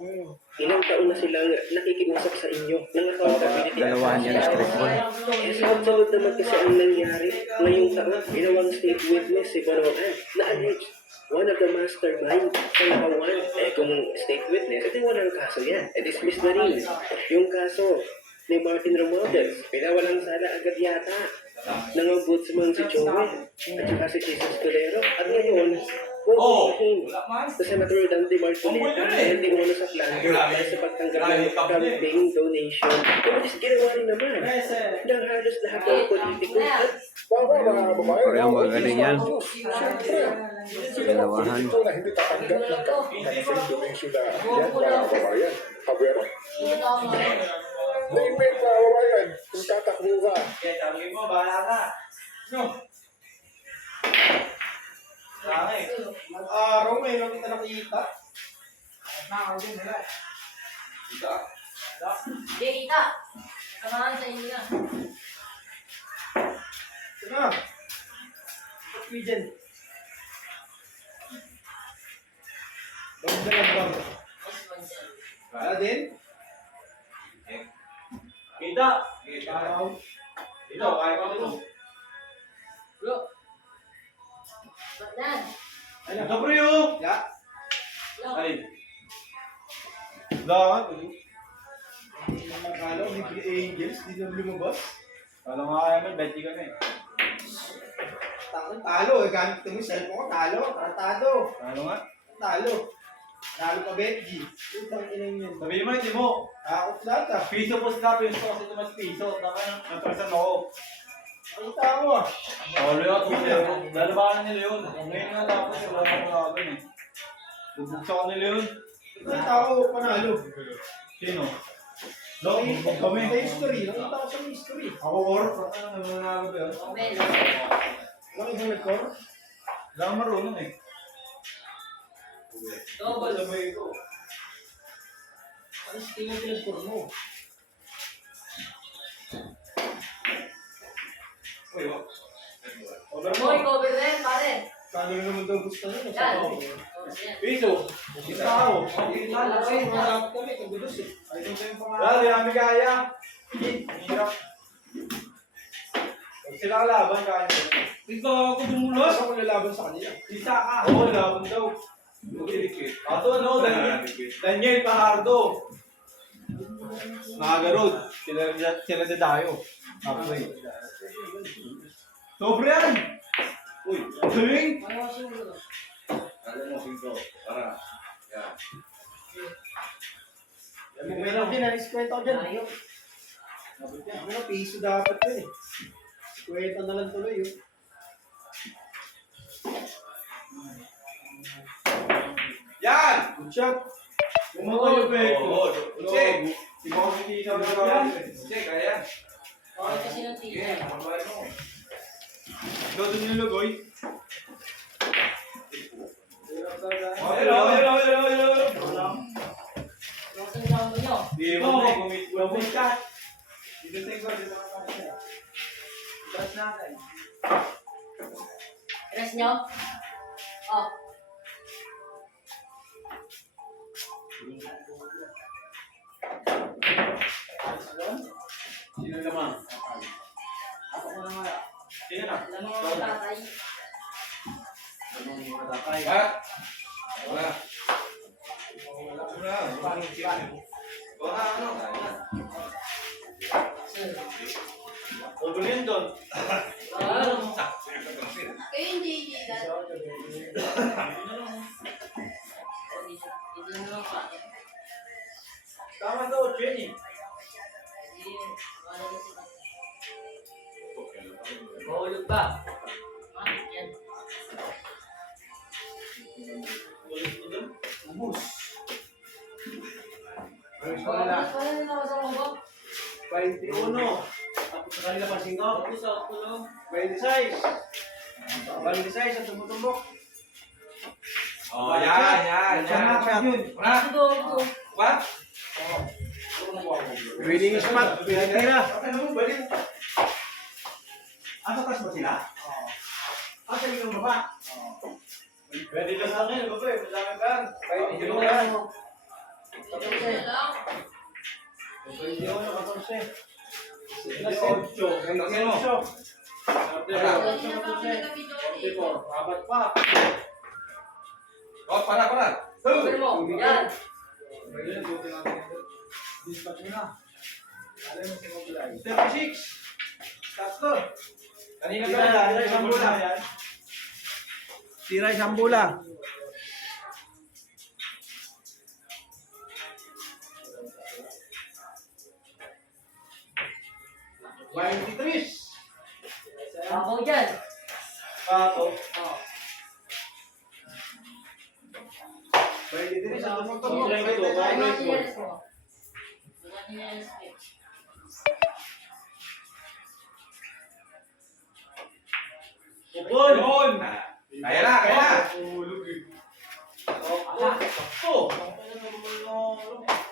Ilang taon na silang nakikiusap sa inyo ng accountability. Dalawahan yan, streetball. Eh, sunod-sunod naman kasi ang nangyari. Ngayong taon, ginawang state witness si Bonoan na alleged one of the mastermind sa nakawan. Eh, kung state witness, edi walang kaso yan. Eh, dismiss na rin. Yung kaso ni Martin Romualdez, pinawalang sala agad yata ng ombudsman si Joel at saka si Jesus Tolero. At ngayon, sa Senator Dante Marcoleta hindi mo sa plunder dahil sa pagtanggap ng campaign donation. Which is ginawa rin naman ng halos lahat ng politiko. At Parehong magaling yan. Dalawahan. na hindi tatanggap ng campaign donation na yan para kababayan. However, na-email para kababayan kung tatakbo ka. Tawagin mo, bahala ka. No. Bakit? Mag-araw ngayon lang kita nakikita. Nakakaw din, wala. Kita? Hindi, kita. Samahan sa inyo yan. Ito na. Pag-uwi dyan. Bang na lang bang. Kaya din? Kita. Kita. Ito, kaya ka ito. Bro. Ba't yan? Ano? Ito bro yun! Ya. Yo. Ay. Dapat. Hindi na magkala. Hindi ko angels. Hindi na lumabas. Kala nga kaya may 20 ka na eh. Talo eh. Gamit ito yung cellphone ko. Talo. Tratado. Talo nga? Talo. Talo pa Benji. Utang inang yun. Sabihin mo, hindi mo. Takot lahat ah. Piso po sa yung stock ito mas piso. Tama na. Natrasan ako. Ang tao ah. Talo yun. Lalabanan nila yun. Ngayon nga tapos yung wala kong laban eh. Bubuksa ko nila yun. Ang tao panalo. Sino? No, kami. Sa history. Nakita ko sa history. Ako or? Ano nanalo ba yun? Melo. Ano yung record? Wala akong marunong eh. Double. Sabay ko. Ano sa tingin pinag-score mo? Uy, wak. Over mo. Boy, cover din, pare. Kano yung naman daw gusto nyo? Yan. Nasa ako. Piso. Isa ako. Kita na kayo. Marap kami. Kagulos eh. Ay, ito yung pangalan. Wala, di namin kaya. Hirap. Pag sila kalaban, kaya nyo. Ikaw ako dumulos. Ako lalaban sa kanila. Isa ka. Oo, lalaban daw. Ato ano, Daniel Pajardo. Nakagarod. Sila na tayo. Halfway. Sobre yan! Uy, galing! Ano ang siguro? Alam mo, Sinto. Para. Yan. Meron din, na-diskwento ko dyan. Ayok. Ano, piso dapat yun eh. Kwenta na lang tuloy yun. Yan! Good shot! Bumoto yung peko. Che! Si Boss hindi siya magagawa. Che, kaya. Okay kasi ng teacher. Ikaw dun yung logoy. Hello. Yung sinasabi nyo. Di mo na, gumit ka. Dito sa ikaw, dito ka. That's natin. Rest nyo? Oh. Sino naman? Ako mo na nga. Sino na? Alam mo mga tatay. Ha? Wala. Wala. Wala. Ano? Sir. Huwag yun doon. Kayo hindi. Hindi na lang pa. Tama daw, Jenny. Hindi. Wala na sila. Mahulog ba? Yan. Ubus. Wala na nakasama mo ba? 21. Tapos sa kanila pa 5. Tapos ako lang. 26. 26 ang tumutumbok. Oh, yan. Ito. What? Winning spot. Pinatira. Ano mo, balik? Asa tas ba sila? Oo. Asa yung baba? Oo. Pwede lang sa akin, baba eh. Madami ba? Pwede lang. Ito lang. 21, 14. Ano mo? Kanina pa ako nag-video eh. 44, apat pa. Oh, para. Cover mo. Yan. Dispatch mo na. Alam mo si Mobilay. 36. Tatlo. Kanina Tira, tira, isang bola. Tira, isang bola. Ako dyan. Pato. Oh. 23, sa tumutong mo. Ano Ito, ang record. niyalis mo? Ano ang niyalis mo? Upon. Kaya na. Tulog eh. Sakto.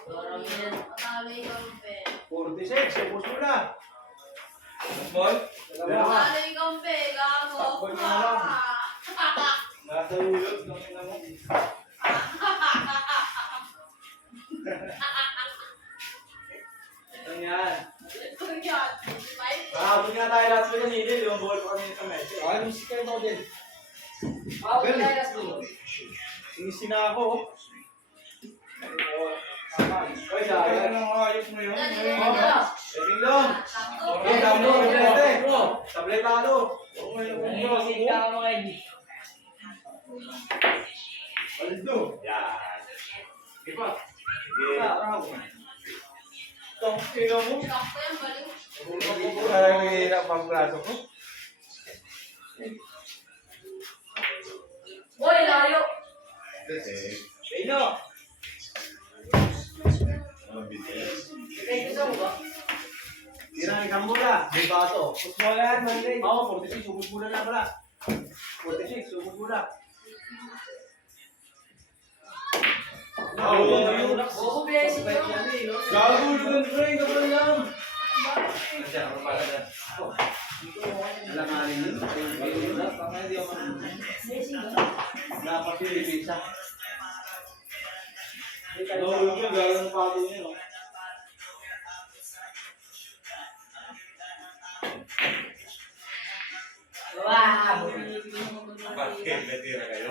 Parang yan. Matalo ikaw, Pe. 46, ubos mo na. Ball. Matalo ikaw, Pe. Gago. Takbo niya lang. Nasa ulog. Ito yan. Ito yan. Abot nga tayo lahat sa kanila. Yung ball pa kanina sa mesa. Ay, music kayo ako din. Ako niyalis mo. Sinisina ako. Oy, Kaya nang ayos mo yun. Setting long. Sakto. Okay, talo. Tablete. Tabletado. Sisig ka ako mga hindi. Aldo. Yan. Ipa. Tong ino mo. Sakto yan, baliw. Parang mahirap ang braso ko. Boy, layo. Ino. May gusto mo ba? Tira ng mula. Di bato. Usmola yan, Monday. Oo, 46. Ubus muna na pala. 46. Ubus muna. Oo, basic lang. Gago yung friend. Kapag lang. Nandiyan ako pala dyan. Alanganin yun. Basic lang. Dapat yung pizza. Nahulog yung gano'n ng pato niya, no? Wow. Bakit natira kayo?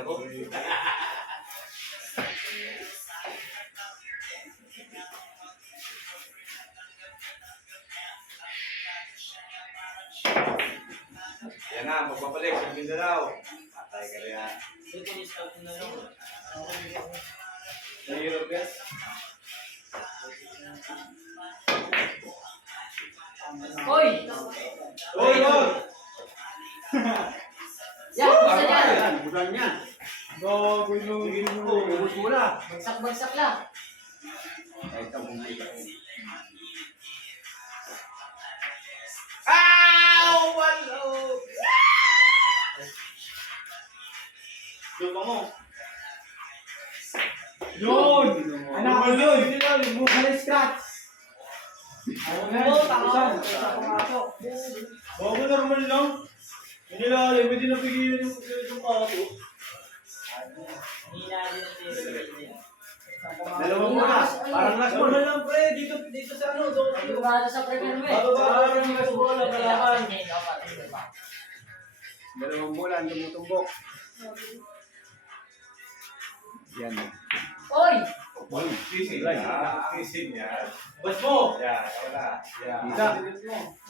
Yan na, magbabalik sa Mindanao. Patay ka rin yan. Nahirap yan. Hoy! Oy, oy! Yan, basta yan. Yan, bulan yan. Gago yung ubus mula. Bagsak-bagsak lang. Kahit ang bumili. Doon pa mo. Yun! Anak ko yun! Yung mukha na scratch. Ayaw na yan. Isang pumasok. Bago normal lang. Hindi na alam, hindi na pigilan yung pato. Dalawang muna. Parang last ball. Lang pre, dito sa ano. Sigurado sa premier mo eh. Bago yung last ball, ang kalaban. Dalawang bulan tumutumbok. Yan. Hoy! Kising yan. Kising yan. Bas mo! Yan, wala. Yan. Isa.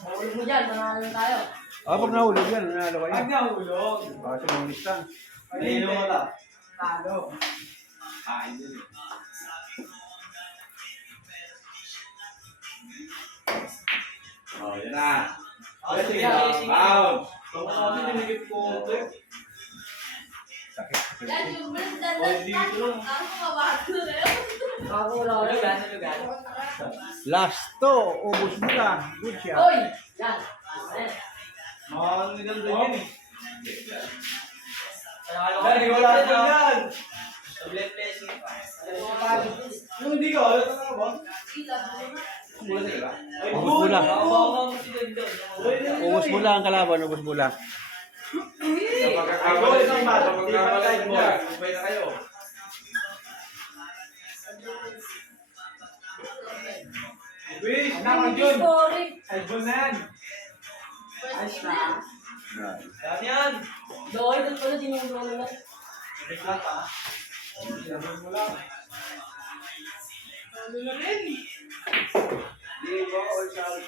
Mahulog mo dyan, manalo na tayo. Pag nahulog yan, nanalo kayo. Ang nahulog. Kaso ng listan. Kanino mo ta? Talo. Oh, yan na. Sige, Bound. Kung ano dinigit ko ito. Yan, yung banda Oh, dito lang. Ako kabago na yun. Ako wala lugar sa lugar. Last to, ubos mo na. Good shot. Hoy! Yan. Ayan. Mga naganda yun eh. Panalo Dahil wala na yan. Tablet placing pa. Yung hindi ka, ano ka ba? Mula sila. Ay, Ubus good, mo lang. good. Ubos mo lang ang kalaban, ubos mo lang. Kapag kakamali sa mga, kapag kakamali niya, ubay na kayo. Wish! Ang scoring. Headball na yan! First na. Yan yan! Doy, doon pala sinusulo na. May flat ha? Sinabi mo lang. Ano na rin? Di ba all shout?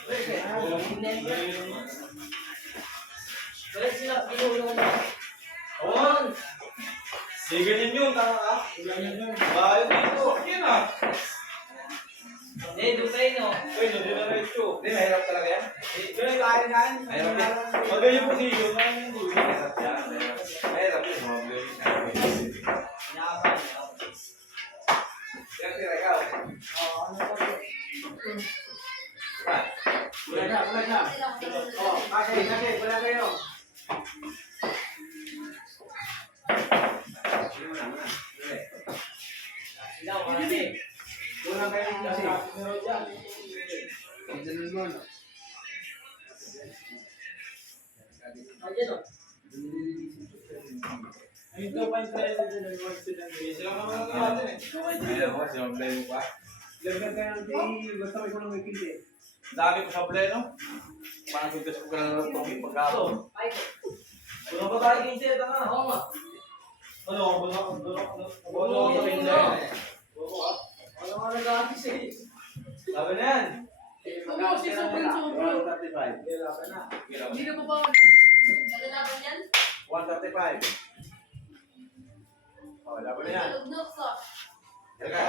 Balik sila, sinusulo na. Oo! Di ganyan yun, tama ka? Ganyan yun. Bayo dito. Yan ah! Eh, doon kayo, no? Uy, hindi na right to. Hindi, mahirap talaga yan. Ito yung kain yan. Mahirap yan. Magay yung position. Mahirap yan. Mahirap yan. Inaabang. Yan si Regal. Wala na. Oh, kasi, wala kayo. Ilaw, kasi. Wala kayo kasi. Ayan, no? Ito pa yung tayo sa nag-work sila. Sila ka mga natin eh. Ayun mo, sinablay mo pa. Lagyan ka ng tingin, basta may kulang may kindi. Dami ko sa play, no? Parang gusto ko ka na ng pagkakon. Ay, Wala ba tayo kinsi? Ito nga. oo nga. Ano? Wala Oo, kinsi. oo. Ano nga nag-aatis eh? Sabi na yan. Ano, si Sobrang Sobrang. 135. Kailangan na. Hindi na pa ba ako nalalaban yan? 135. Oh, laban na yan. Nalugnog sa.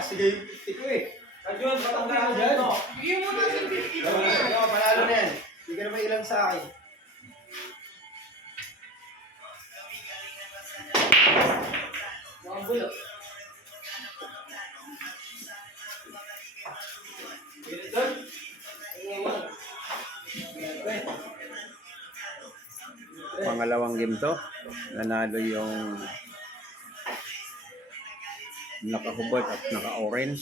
Sige, tiko eh. Kadyun, patanggal dyan. Bigyan mo na si Pipip. Panalo na yan. Hindi ka naman ilang sa akin. Mga bulo. Doon. Pangalawang game to. Nanalo yung nakahubot at naka-orange.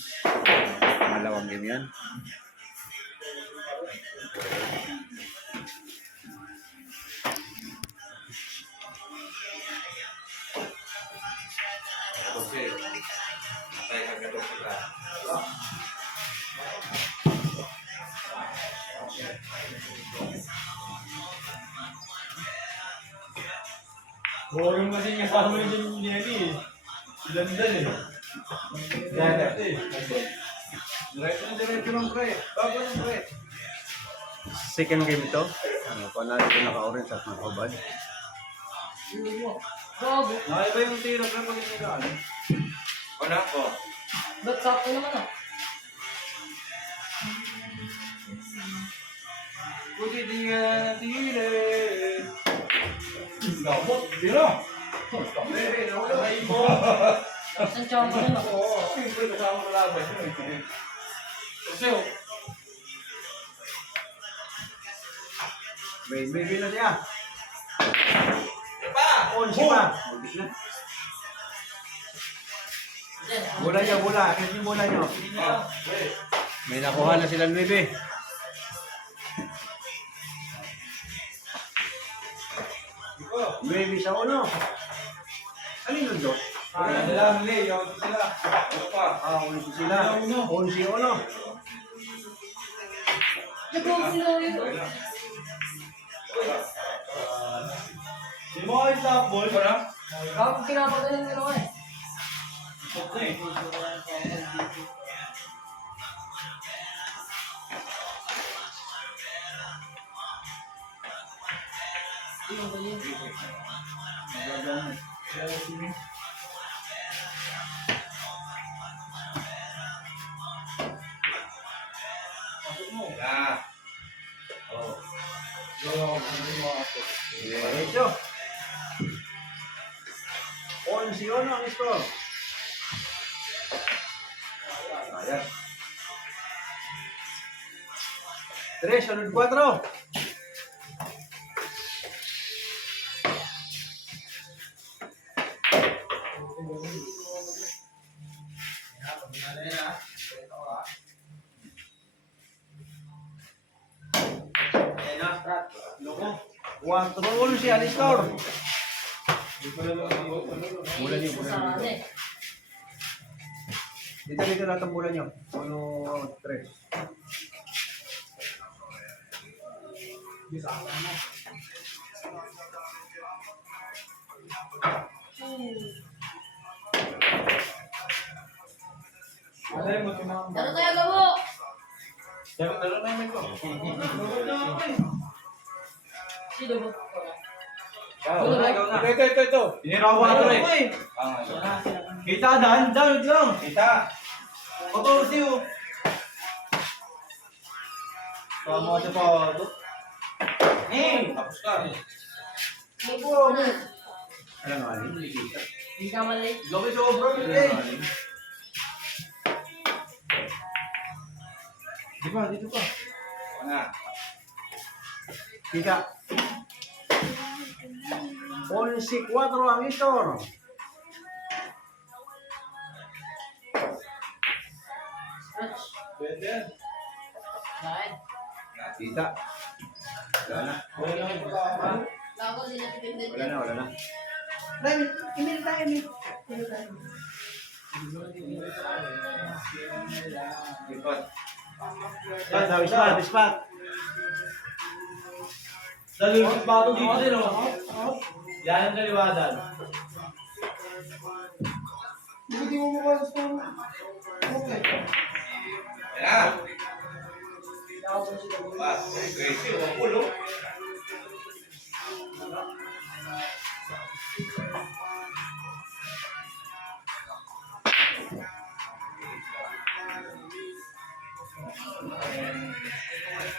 Pangalawang game yan. Okay. Patay ka gato sila. Boring kasi yung kasama niya yung Jenny eh. Silandan eh. Diretso ng pre. Bago ng pre. Second game to. Panalo ito naka-orange at nakahubad. Bago. Ay ba yung tiro pre pag hindi ka ano? Wala ko. Ba't sakto naman ah? Buti di nga natire. Gabot, tiro. Bebe, nawala ay mo. Saan tsaka mo na? Oo, siyempre kasama ko laban. Kasi May na siya. pa! 11 pa. Diyan. Bola niya, bola. Kasi yung bola niyo. May nakuha na sila 9. Baby sa uno. Alin yung dos? Alam ni, yung sila. Ano pa? Ah, 11 sila. 11 uno. Nagawag sila yun. Di mo kayo stop ball pa na? Kapag pinapagaling nila ko eh. Stop na eh. Yung galing. Yeah. Oh. Diretso. 11 uno ang score. Ayan. 3, sunod 4. Cuatro once al score. Bola niyo, bola Sa niyo. eh. Dito lahat ang bola niyo. 1, 3. Ano tayo gabo? Laro na yung ko. Sino mo? Ito. Pinirawa ko rin. Kita, dahan lang. Kita. Otorsi oh. Tama sa pa. Tapos ka. May puro na. Alam nga, hindi kita. Hindi ka mali. Laki sobra eh. Dito pa. Nga. Kita. 11-4 ang itor. Pwede yan. Bakit? Kita. Wala na. Bago din natin pindot. Wala na. Lipat. Ispat. Dali yung bato dito din oh. Yan ang kaliwadan. Hindi mo makalas pa. Okay. Yan na. Pas. Crazy. Wapulo.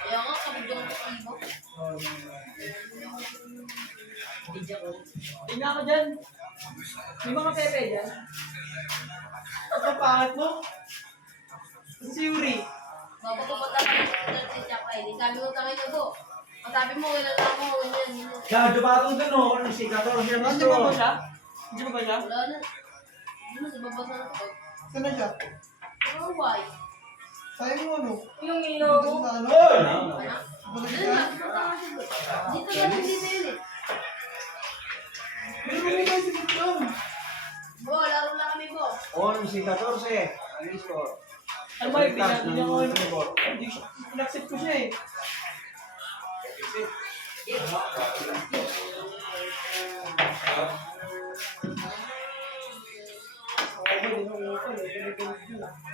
Kaya nga, sabi doon ko sa ibo. Tingnan ko dyan. May mga pepe dyan. At ang pangat mo? Si Yuri. Mapapapunta ka ng sa Chaka eh. Sabi ko tangin na po. Ang sabi mo, ilan lang ako, ganyan. Yan, dumatong dun oh. Ano si 14 yung Nandiyan ba ba siya? Nandiyan ba ba siya? Wala na. Hindi mo, nababasa na ako. Saan na siya? Ano, why? Sayang mo ano? Yung ilaw ko. Sa ano? Hoy! Ano? Balik Dito ka? na, punta ka siya. Dito na, dito yun eh. Pero kung may sigit doon. Bo, laro na kami, Bo. 11-14 ang itor. Ano ba yung binagyan ko? Hindi siya. Inaccept ko siya eh.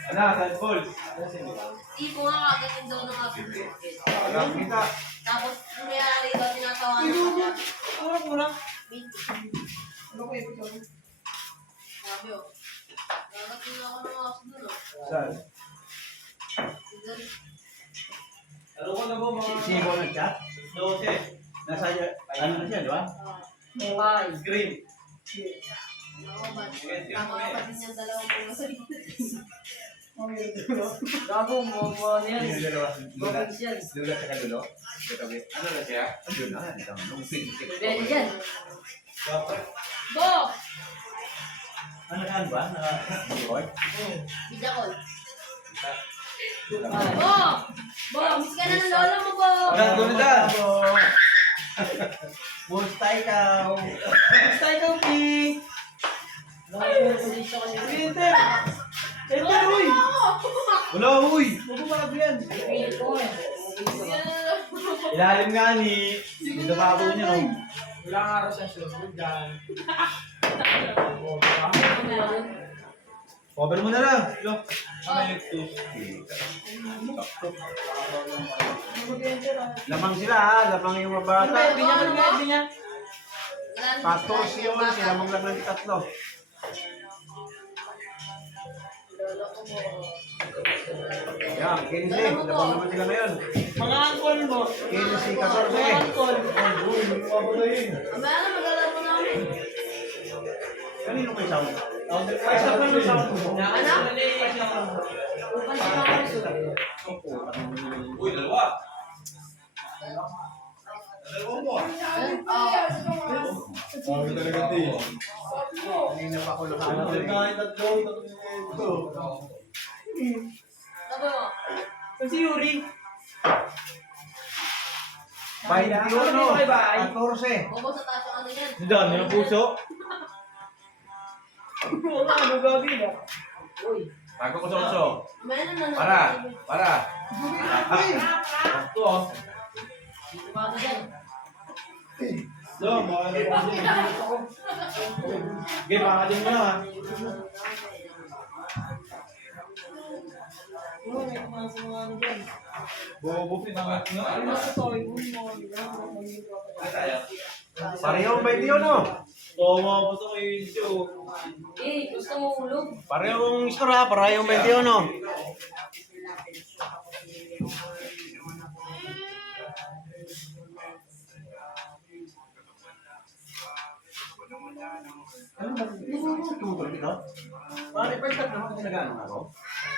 Ano, 10 balls. Tipo nga, kagatin daw ng aking bucket. Kita. Tapos, nangyari daw, tinatawanan ko siya. Ano ko na? Ano ko ipit ako? Sabi oh. Kagatin na ako ng aso dun oh. Saan? Doon. Laro ko na ba mga... Sibo ng chat? 12. Nasa, ano na siya, di ba? Bye. Scream. Ako ba? Tama ka pa din yung dalawang pumasal. Gago mo ano yan. Yung dalawa. Province yan. Dulat sa kadulo. Katabi. Ano na siya? Ayun na, isang nung pinisik. Pwede yan. Bo! Ano saan ba? Naka-record? Video call. Bye. Bo! Bo, miss ka na ng lolo mo, Bo! Doon na. Basta ikaw. Basta ikaw, Pi. Enter. Enter, uy. Wala, uy! Mabubago yan. Ilalim nga ni... Dito pa ako niya, no? Wala nga araw sa susunod dyan. Cover mo na lang. Look. Lamang sila ha, lamang yung mga Ano ba bata. yung binya? Ano ba yung binya? 14 yun, silamang lang ng tatlo. Lolo ko mo. Yan, 15, lamang naman sila ngayon. Mga angkol mo. 15, Mga 14. angkol. Amaya na, maglalaro na kami. Kanino may sound? Ay, sa pa yung sound mo. Ano? Upan siya mga kaso. Uy, dalawa. Dalawa mo. Oh. Talaga din. Kanina pa ako nakahanap. Sabi mo, Si Yuri. 21, 14. bobo sa taas ang ano yan. Si Dan, yung puso. Wala, ano gagawin na? Tago ko sa uso. Amaya na, Para. Uy. Ito oh. Bago dyan. So, baka na ako. Game, makakadin mo lang ha. Oo, may pumasok mga ano dyan. Bobo, pinangat nga. Ano sa toy mo mo? Parehong 21, no? Tama po sa kayo issue. Eh, gusto mo ulog? Parehong score ha, parehong 21, no? Ano ba? Tumutulog ito? Bakit pa start naman kung nag-ano ako?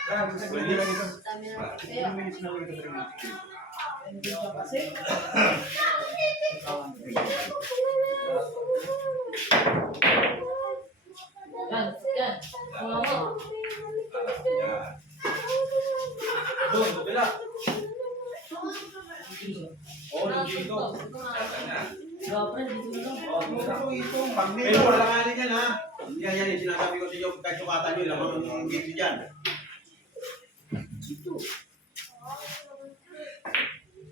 Sa gawin lang ito. Dami na. Kaya, 10 minutes na ulit ito. Hindi ka kasi. yan, yan. Mga mo. Doon, kabila. Oo, dito. Grabe, dito na lang. Ito, pag nito, palanganin yan ha. Yan, yan, yung sinasabi ko sa inyo, kahit sukatan nyo, lamang ang game dyan.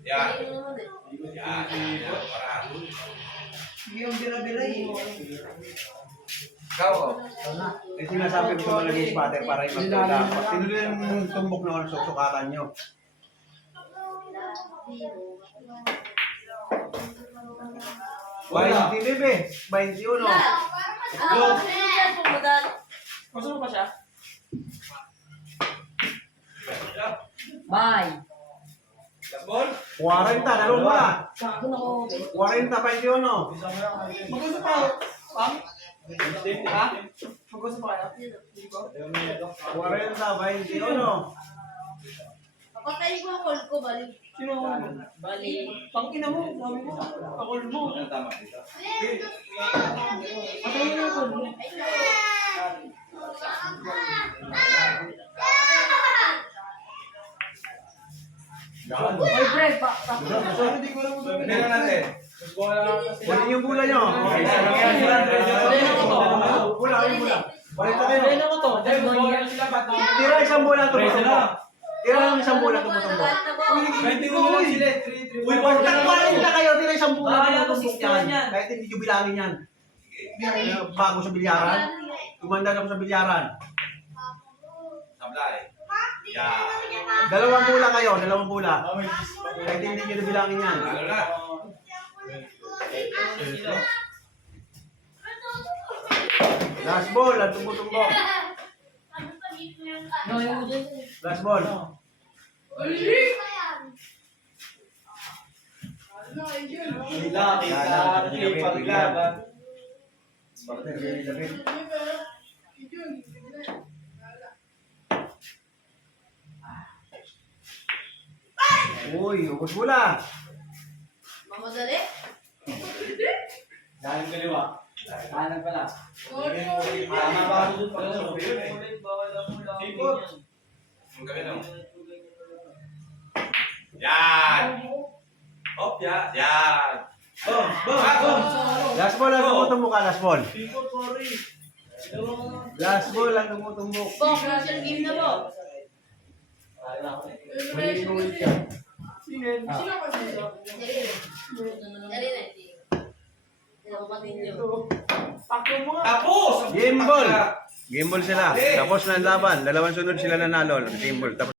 Yan. Ayun naman eh. Yan. Para. Hindi yung bira-bira eh. Ikaw, oh. Eh, sinasabi ko sa mga naging spotter para yung magtula. Pag tinuloy yung tumbok na oras, sukatan nyo. Wala. 20, bebe. 21. Ano ba kasi yan? Pumadal. Gusto mo pa siya? Bye. Gasbol? 40, dalawang bola. Sabi na ko. 40, 21. Mag-gusto pa. Pang? Ha? Mag-gusto pa kayo? Hindi ko. 40, 21. Papatayin ko ang call ko, balik. Sino ako? Balik. Pang ina mo. Sabi mo. Pakol mo. Ano tama dito? Patayin mo yung call mo. Oy, Fred, Hindi ko alam Hindi na natin. Kunin yung bola nyo. Bola, yung bola. Balita kayo. Ayun ako to. Dahil mo yan. Tira isang bola tumutumbok. Tira lang isang bola tumutumbok. 20 ko lang sila. Uy, pag nagpalinta kayo, tira isang bola Kaya ko tumutumbok 61 yan. Kahit hindi nyo bilangin yan. Bago sa bilyaran. Tumanda na ako sa bilyaran. Sablay. Yan. Dalawang bola kayo, dalawang bola. Kahit hindi nyo bilangin yan. Lalo na. Last ball, ang tumutumbok. No, yung dyan. Last ball. Uy, ubos bola. Mamadali? Daling kaliwa. Kanan pala. Tama ba ako dun pala sa yun eh? Sipot. Ang gabi lang. Yan. Hop, yan. Yan. Boom, boom, boom. Last ball ang tumutumbok ka, last ball. Last ball ang tumutumbok. Bong, crucial game na po. Malinulit ka. Dali na. Hindi ako patinyo. Paklo mo nga. Tapos! Game ball. Game ball sila. Tapos na ang laban. Dalawang sunod sila nanalo. Game ball. Tapos